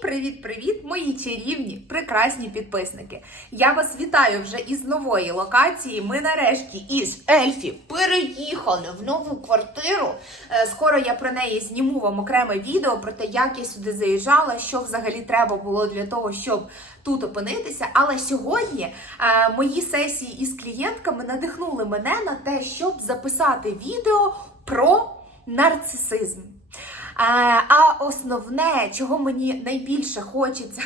привіт-привіт, мої чарівні, прекрасні підписники! Я вас вітаю вже із нової локації. Ми нарешті із Ельфі переїхали в нову квартиру. Е, Скоро я про неї зніму вам окреме відео про те, як я сюди заїжджала, що взагалі треба було для того, щоб тут опинитися. Але сьогодні е, мої сесії із клієнтками надихнули мене на те, щоб записати відео про нарцисизм. А, основне, чого мені найбільше хочеться.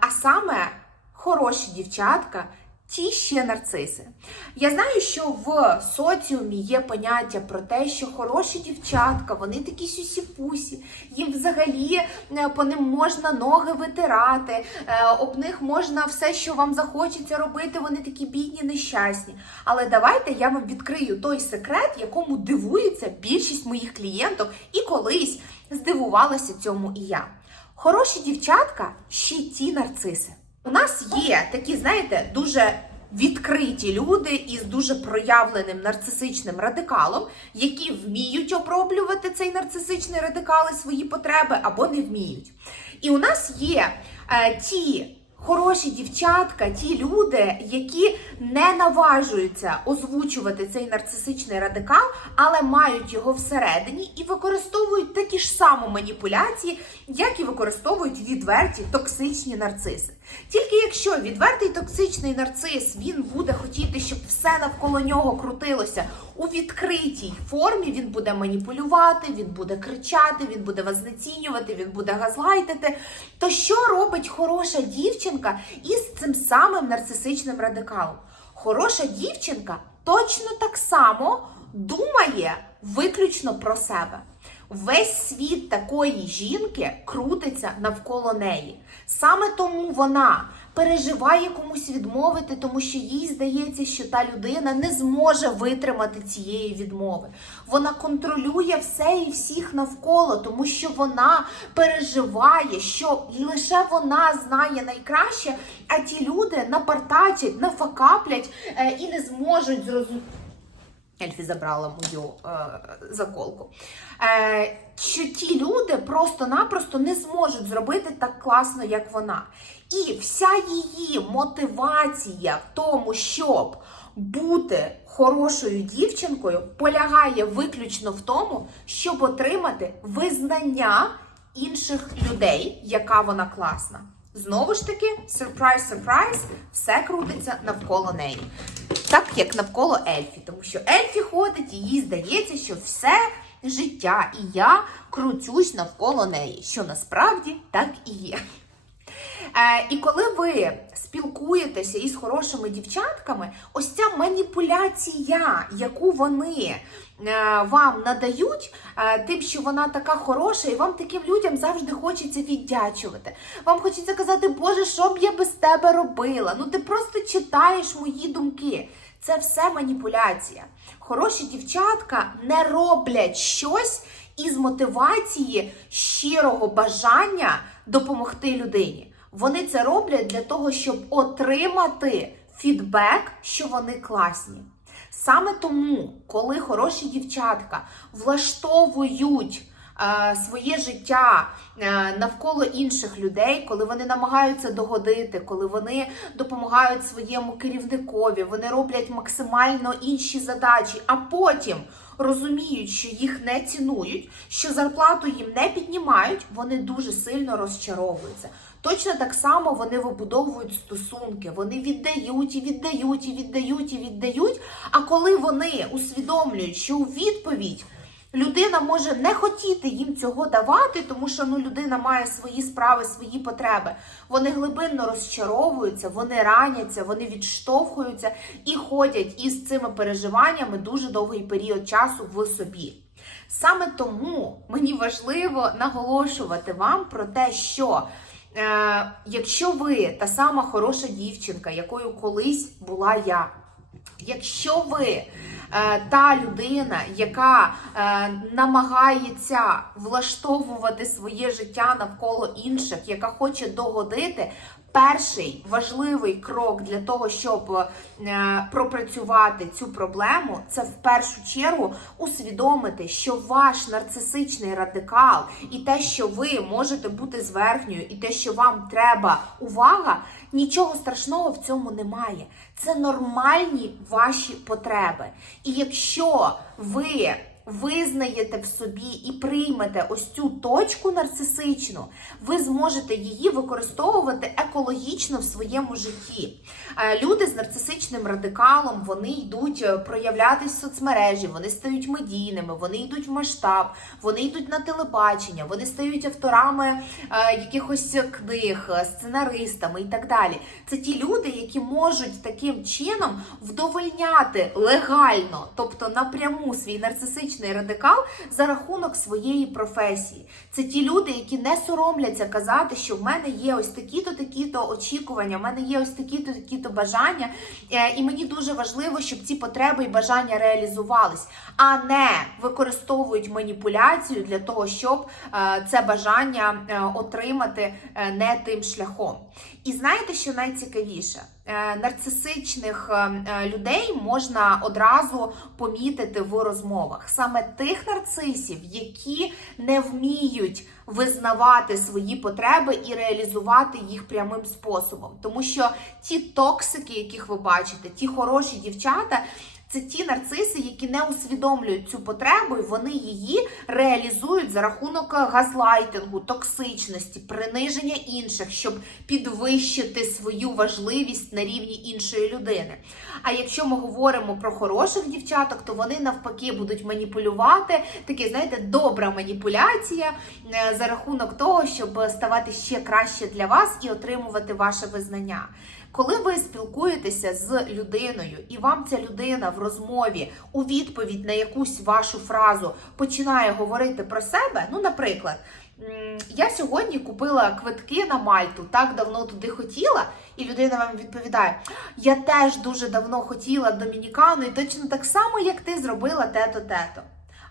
А саме хороші дівчатка, ті ще нарциси. Я знаю, що в соціумі є поняття про те, що хороші дівчатка, вони такі сюсі-пусі, їм взагалі е, по ним можна ноги витирати, е, об них можна все, що вам захочеться робити, вони такі бідні, нещасні. Але давайте я вам відкрию той секрет, якому дивується більшість моїх клієнток, і колись здивувалася цьому і я. Хороші дівчатка ще ті нарциси. У нас є такі, знаєте, дуже відкриті люди із дуже проявленим нарцисичним радикалом, які вміють оброблювати цей нарцисичний радикал і свої потреби або не вміють. І у нас є е, ті хороші дівчатка, ті люди, які не наважуються озвучувати цей нарцисичний радикал, але мають його всередині і використовують такі ж самі маніпуляції, як і використовують відверті токсичні нарциси. Тільки якщо відвертий токсичний нарцис він буде хотіти, щоб все навколо нього крутилося у відкритій формі, він буде маніпулювати, він буде кричати, він буде вас знецінювати, він буде газлайтити. То що робить хороша дівчинка із цим самим нарцисичним радикалом? Хороша дівчинка точно так само думає виключно про себе. Весь світ такої жінки крутиться навколо неї. Саме тому вона переживає комусь відмовити, тому що їй здається, що та людина не зможе витримати цієї відмови. Вона контролює все і всіх навколо, тому що вона переживає, що лише вона знає найкраще, а ті люди напартачать, нафакаплять е, і не зможуть зрозуміти. Ельфі забрала мою е, заколку. Е, що ті люди просто-напросто не зможуть зробити так класно, як вона. І вся її мотивація в тому, щоб бути хорошою дівчинкою, полягає виключно в тому, щоб отримати визнання інших людей, яка вона класна. Знову ж таки, сюрприз, сюрприз, все крутиться навколо неї. Так як навколо Ельфі, тому що Ельфі ходить і їй здається, що все життя і я крутюсь навколо неї, що насправді так і є. Е, і коли ви спілкуєтеся із хорошими дівчатками, ось ця маніпуляція, яку вони е, вам надають, е, тим, що вона така хороша, і вам таким людям завжди хочеться віддячувати. Вам хочеться казати, Боже, що б я без тебе робила? Ну ти просто читаєш мої думки. Це все маніпуляція. Хороші дівчатка не роблять щось із мотивації щирого бажання допомогти людині. Вони це роблять для того, щоб отримати фідбек, що вони класні. Саме тому, коли хороші дівчатка влаштовують своє життя е, навколо інших людей, коли вони намагаються догодити, коли вони допомагають своєму керівникові, вони роблять максимально інші задачі, а потім розуміють, що їх не цінують, що зарплату їм не піднімають, вони дуже сильно розчаровуються. Точно так само вони вибудовують стосунки, вони віддають і віддають, і віддають, і віддають. А коли вони усвідомлюють, що у відповідь людина може не хотіти їм цього давати, тому що ну, людина має свої справи, свої потреби, вони глибинно розчаровуються, вони раняться, вони відштовхуються і ходять із цими переживаннями дуже довгий період часу в собі. Саме тому мені важливо наголошувати вам про те, що е, якщо ви та сама хороша дівчинка, якою колись була я, якщо ви е, та людина, яка е, намагається влаштовувати своє життя навколо інших, яка хоче догодити, перший важливий крок для того, щоб е, пропрацювати цю проблему, це в першу чергу усвідомити, що ваш нарцисичний радикал і те, що ви можете бути зверхньою, і те, що вам треба увага, нічого страшного в цьому немає. Це нормальні ваші потреби. І якщо ви визнаєте в собі і приймете ось цю точку нарцисичну, ви зможете її використовувати екологічно в своєму житті. Е, Люди з нарцисичним радикалом вони йдуть е, проявлятись в соцмережі, вони стають медійними, вони йдуть в масштаб, вони йдуть на телебачення, вони стають авторами е, якихось книг, сценаристами і так далі. Це ті люди, які можуть таким чином вдовольняти легально, тобто напряму свій нарцисичний радикал за рахунок своєї професії. Це ті люди, які не соромляться казати, що в мене є ось такі-то, такі-то очікування, в мене є ось такі-то, такі-то бажання, е, і мені дуже важливо, щоб ці потреби і бажання реалізувались, а не використовують маніпуляцію для того, щоб е, це бажання е, отримати не тим шляхом. І знаєте, що найцікавіше? Е, Нарцисичних е, е, людей можна одразу помітити в розмовах. Саме тих нарцисів, які не вміють визнавати свої потреби і реалізувати їх прямим способом. Тому що ті токсики, яких ви бачите, ті хороші дівчата. Це ті нарциси, які не усвідомлюють цю потребу, і вони її реалізують за рахунок газлайтингу, токсичності, приниження інших, щоб підвищити свою важливість на рівні іншої людини. А якщо ми говоримо про хороших дівчаток, то вони навпаки будуть маніпулювати. Таке, знаєте, добра маніпуляція е, за рахунок того, щоб ставати ще краще для вас і отримувати ваше визнання. Коли ви спілкуєтеся з людиною, і вам ця людина в розмові у відповідь на якусь вашу фразу починає говорити про себе, ну, наприклад, я сьогодні купила квитки на Мальту, так давно туди хотіла, і людина вам відповідає: Я теж дуже давно хотіла Домінікану, і точно так само, як ти зробила те-то, те-то.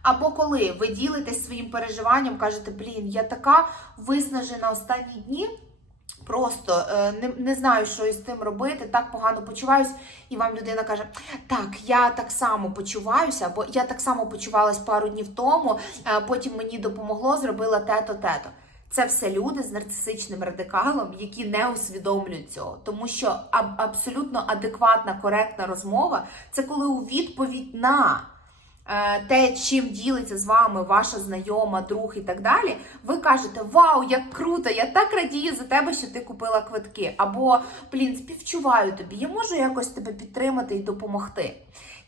Або коли ви ділитесь своїм переживанням, кажете, блін, я така виснажена останні дні. Просто е, не, не знаю, що із тим робити, так погано почуваюсь, і вам людина каже: Так, я так само почуваюся, бо я так само почувалась пару днів тому, е, потім мені допомогло, зробила те-то, те-то. Це все люди з нарцисичним радикалом, які не усвідомлюють цього, тому що аб- абсолютно адекватна, коректна розмова це коли у відповідь на те, чим ділиться з вами ваша знайома, друг і так далі, ви кажете: Вау, як круто! Я так радію за тебе, що ти купила квитки. Або блін, співчуваю тобі, я можу якось тебе підтримати і допомогти.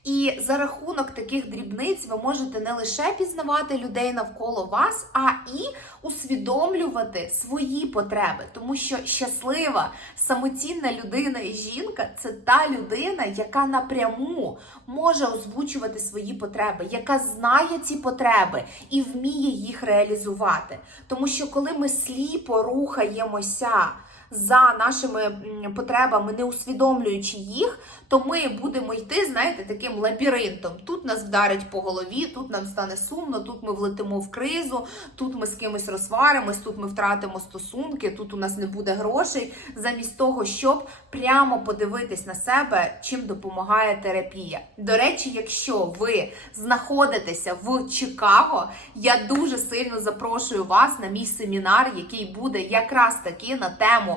І за рахунок таких дрібниць ви можете не лише пізнавати людей навколо вас, а і усвідомлювати свої потреби, тому що щаслива, самоцінна людина і жінка це та людина, яка напряму може озвучувати свої потреби, яка знає ці потреби і вміє їх реалізувати. Тому що коли ми сліпо рухаємося за нашими потребами, не усвідомлюючи їх, то ми будемо йти, знаєте, таким лабіринтом. Тут нас вдарить по голові, тут нам стане сумно, тут ми влетимо в кризу, тут ми з кимось розсваримось, тут ми втратимо стосунки, тут у нас не буде грошей, замість того, щоб прямо подивитись на себе, чим допомагає терапія. До речі, якщо ви знаходитеся в Чикаго, я дуже сильно запрошую вас на мій семінар, який буде якраз таки на тему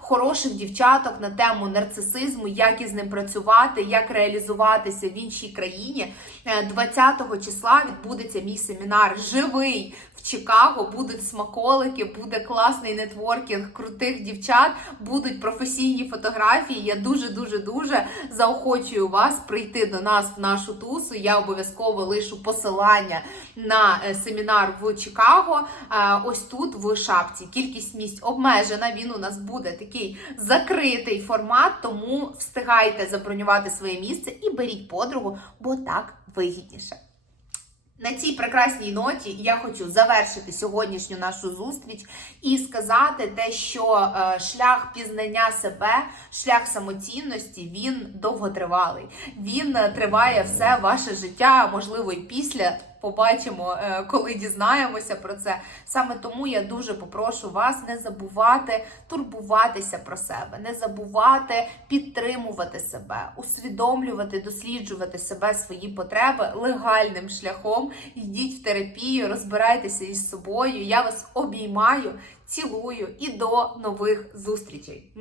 хороших дівчаток, на тему нарцисизму, як із ним працювати, як реалізуватися в іншій країні. Е, 20 числа відбудеться мій семінар живий в Чикаго. Будуть смаколики, буде класний нетворкінг крутих дівчат, будуть професійні фотографії. Я дуже дуже дуже заохочую вас прийти до нас в нашу тусу. Я обов'язково лишу посилання на е, семінар в Чикаго. е, Ось тут в шапці. Кількість місць обмежена. Він у нас буде такий закритий формат, тому встигайте забронювати своє місце і беріть подругу, бо так вигідніше. На цій прекрасній ноті я хочу завершити сьогоднішню нашу зустріч і сказати те, що е, шлях пізнання себе, шлях самоцінності, він довготривалий. Він е, триває все ваше життя, можливо, і після побачимо, е, коли дізнаємося про це. Саме тому я дуже попрошу вас не забувати турбуватися про себе, не забувати підтримувати себе, усвідомлювати, досліджувати себе, свої потреби легальним шляхом. Йдіть в терапію, розбирайтеся із собою. Я вас обіймаю, цілую і до нових зустрічей.